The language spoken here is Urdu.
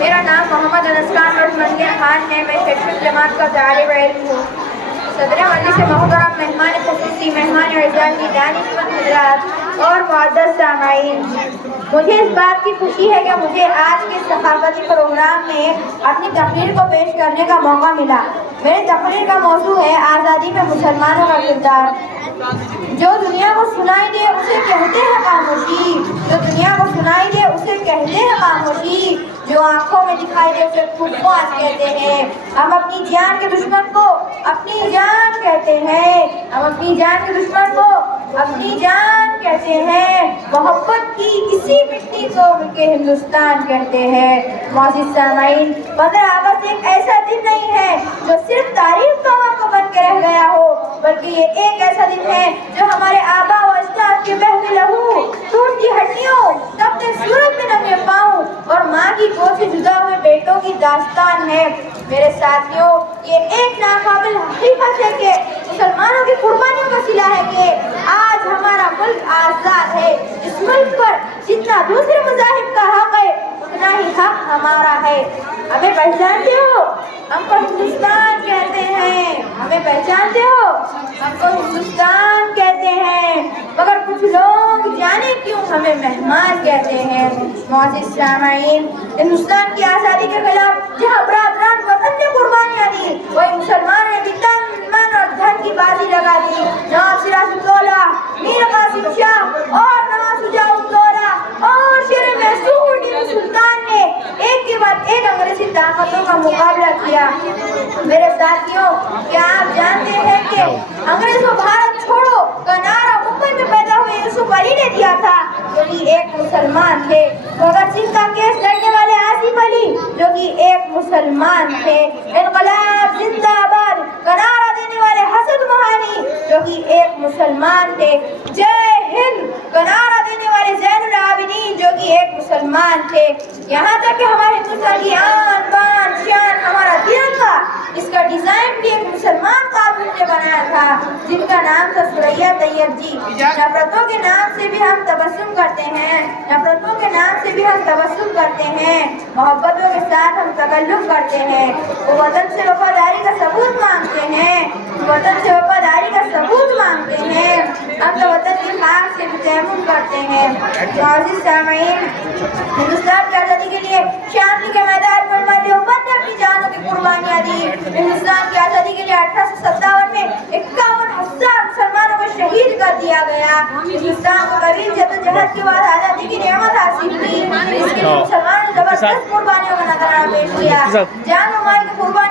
میرا نام محمد انسکان رحمانی خان ہے. میں چھٹویں جماعت کا طالب علم ہوں. صدر مجلس محترم، مہمان خصوصی، مہمان اعزازی، دانشمند حضرات اور معزز سامعین، مجھے اس بات کی خوشی ہے کہ مجھے آج کے ثقافتی پروگرام میں اپنی تقریر کو پیش کرنے کا موقع ملا. میرے تقریر کا موضوع ہے آزادی میں مسلمانوں کا کردار. جو دنیا کو سنائی دے اسے کہتے ہیں خاموشی، جو دنیا کو سنائی دے اسے کہتے ہیں خاموشی، جو آنکھوں میں دکھائی دے اسے خفاش کہتے ہیں. ہم اپنی جان کے دشمن کو اپنی جان کہتے ہیں، ہم اپنی جان کے دشمن کو اپنی جان کہتے ہیں. محبت کی اسی مٹی کو مل کے ہندوستان کہتے ہیں. معزز سامعین، 15 اگست ایک ایسا دن نہیں ہے جو صرف تاریخ کا موقع بن کے رہ گیا ہو، بلکہ یہ ایک ایسا دن ہے جو ہمارے آباء و اجداد کے بہتے لہو، ٹوٹتی ہڈیوں، تپتے سورج میں ننگے پاؤں اور ماں کی گود سے جدا ہوئے بیٹوں کی داستان ہے. میرے ساتھیوں، یہ ایک ناقابل حقیقت ہے کہ مسلمانوں کی قربانیوں کا صلہ ہے کہ آج ہمارا ملک آزاد ہے. اس ملک پر جتنا دوسرے مذاہب کا حق ہے اتنا ہی حق ہمارا ہے. ہمیں پہچانتے ہو؟ ہم کو ہندوستان کہتے ہیں. ہمیں پہچانتے ہو؟ ہم کو ہندوستان کہتے ہیں، مگر کچھ لوگ جانے کیوں ہمیں مہمان کہتے ہیں. معزز سامعین، ہندوستان کی آزادی کے خلاف جہاں برادران وطن نے قربانیاں دی، وہی مسلمان نے بھی تن من اور دھن کی بازی لگا دی. نواب سراج الدولہ، میر قاسم شاہ اور نواب شجاع الدولہ اور شیر محسود ٹیپو سلطان نے ایک کے بعد ایک انگریزی طاقتوں کا مقابلہ کیا. میرے ساتھیوں، کیا آپ جانتے ہیں کہ انگریزوں بھارت چھوڑو کا نعرہ ممبئی میں پیدا ہوئے یوسف علی نے دیا تھا، جو کہ ایک مسلمان تھے. بھگت سنگھ کا کیس لڑنے والے آصف علی، جو کہ ایک مسلمان تھے. انقلاب زندہ باد کا نعرہ دینے والے حسن موہانی، جو کہ ایک مسلمان تھے. جے ہند کا نعرہ دینے والے زین العابدین، جو کہ ایک مسلمان تھے. یہاں تک کہ ہمارے ہندوستان کی آن بان شان ہمارا ترنگا، اس کا ڈیزائن بھی ایک مسلمان قابل نے بنایا تھا، جن کا نام تھا ثریا طیب جی. نفرتوں کے نام سے بھی ہم تبسم کرتے ہیں، نفرتوں کے نام سے بھی ہم تبسم کرتے ہیں، محبتوں کے ساتھ ہم تکلف کرتے ہیں. وہ وطن سے وفاداری کا ثبوت مانگتے ہیں، وطن سے وفاداری کا ثبوت مانگتے ہیں. ہم تو وطن کی خاک سے بھی تیمم کرتے ہیں. معزز سامعین، ہندوستان کی آزادی کے لیے شاملی کے میدان پر علماء دیوبند نے اپنی جانوں کی قربانیاں دی. ہندوستان کی آزادی کے لیے 1857 میں 51,000 مسلمانوں کو شہید کر دیا گیا. ہندوستان کو طویل جدوجہد کے بعد آزادی کی نعمت حاصل ہوئی. اس کے لیے مسلمانوں نے زبردست قربانیوں کا نذرانہ پیش کیا. جان و مال کی قربانی